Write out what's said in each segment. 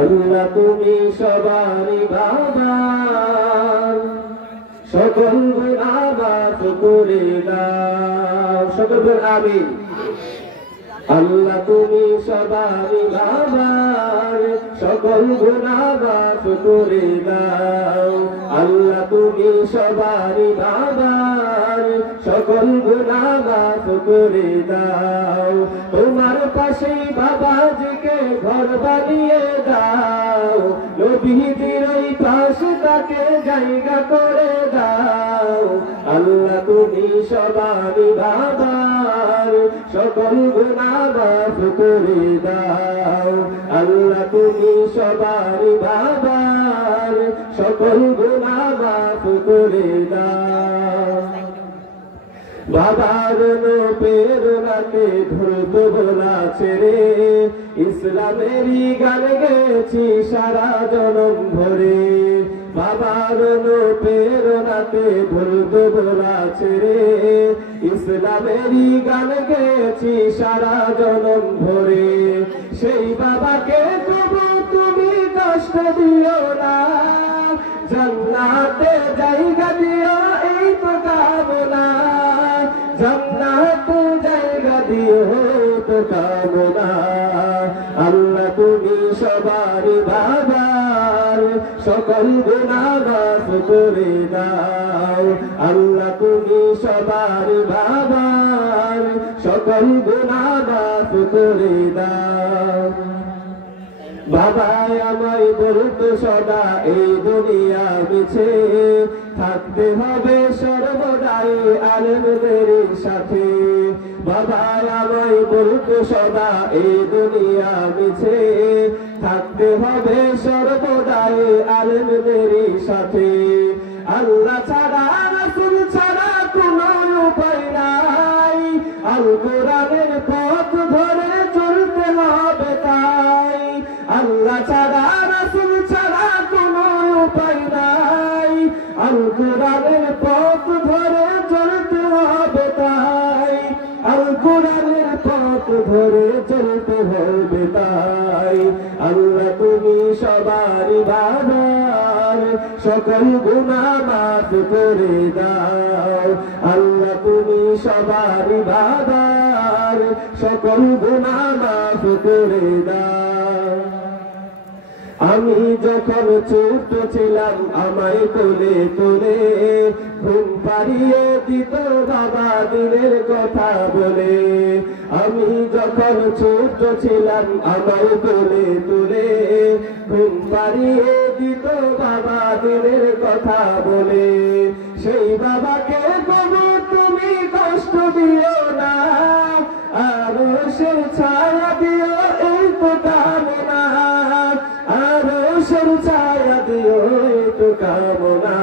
আল্লাহ তুমি সবারই বাবা, সকল গুনাহ মাফ করে দাও। সকল বলেন আমিন। আল্লাহ তুমি সবারই বাবা, সকল গুনাহ মাফ করে দাও। আল্লাহ তুমি সবারই বাবা, সকল গুনাহ মাফ করে দাও। তোমার পাশে বাবাজিকে ঘর বানিয়ে দাও, নবীজির ওই পাশে তাকে জায়গা করে দাও। আল্লাহ তুমি সবারই বাবা, সকল গুনাহ মাফ করে দাও। আল্লাহ তুমি সবারই বাবা, সকল গুনাহ মাফ করে দাও। বাবার প্রেরণাতে ধরত ভোলা ছেড়ে ইসলামেরই গান গেছি সারা জনম ভরে। বাবার প্রেরণাতে ধরত ভোলা ছেড়ে ইসলামেরই গান গেছি সারা জনম ভরে। সেই বাবাকে তবু তুমি কষ্ট দিও না, জান্নাতে জায়গা দিও এই তো কামনা। জান্নাতে জায়গা দিও তো কামনা। আল্লাহ তুমি সবারই বাবা, সকল গুনাহ মাফ করে দাও। আল্লাহ তুমি সবারই বাবা, সকল গুনাহ মাফ করে দাও। বাবা আমায় বলতো সদা এই দুনিয়া মিছে, থাকতে হবে সর্বদাই আলেমদের সাথে। বাবা আমায় বলতো সদা এই দুনিয়া মিছে, থাকতে হবে সর্বদাই আলেমদের সাথে। আল্লাহ ছাড়া রাসূল ছাড়া কোনো উপায় নাই, আল কোরআনের পথ ধরে চলতে হবে তাই। আল্লাহ ছাড়া রাসূল ছাড়া কোনো উপায় নাই, আল কোরআনের পথ ধরে চলতে হবে তাই। আল কোরআনের পথ ধরে চলতে হবে তাই। আল্লাহ তুমি সবারই বাবা, সকল গুনাহ মাফ করে দাও। আল্লাহ তুমি সবারই বাবা, সকল গুনাহ মাফ করে দাও। আমি যখন ছোট ছিলাম আমায় কোলে তোলে ঘুম পাড়িয়ে দিত বাবা দিনের কথা বলে। আমি যখন ছোট ছিলাম আমায় কোলে তোলে ঘুম পাড়িয়ে দিত বাবা দিনের কথা বলে। সেই বাবাকে তবু তুমি কষ্ট দিও না, আরো সে ছায়া দিও এই তো কামনা। আরো সে ছায়া দিও এই তো কামনা।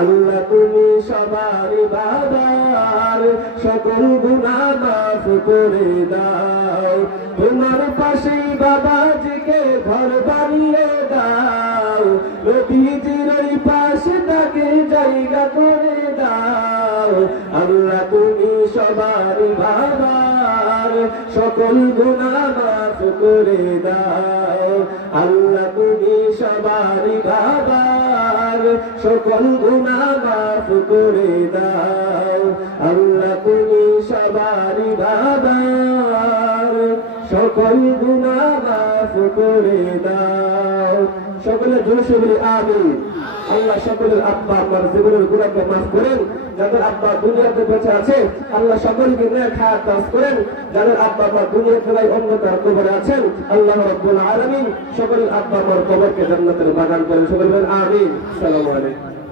আল্লাহ তুমি সবারই বাবা, সকল গুনাহ মাফ করে দাও। তোমার পাশেই বাবাজিকে ঘর বানিয়ে দাও, নবীজির ওই পাশে তাকে জায়গা করে দাও। আল্লাহ তুমি সবারই বাবা, সকল গুনাহ মাফ করে দাও। আল্লাহ তুমি সবারই বাবা, সকল গুনাহ মাফ করে দাও। আল্লাহ তুমি সবারই বাবা, সকল গুনাহ মাফ করে দাও। সকলে জোরে বলি আমিন। আল্লাহ সকলের আব্বা আম্মার জীবনের গুনাহকে মাফ করেন। যাদের আব্বা দুনিয়াতে বেঁচে আছে আল্লাহ সকলকে নেক হায়াত দান করেন। যাদের আব্বা আম্মা দুনিয়াতে নাই অন্ধকার কবরে আছেন আল্লাহ রাব্বুল আলামিন সকলের আব্বা আম্মার কবরকে জান্নাতের বাগান করেন। সকলে বলেন আমিন। আসসালামু আলাইকুম।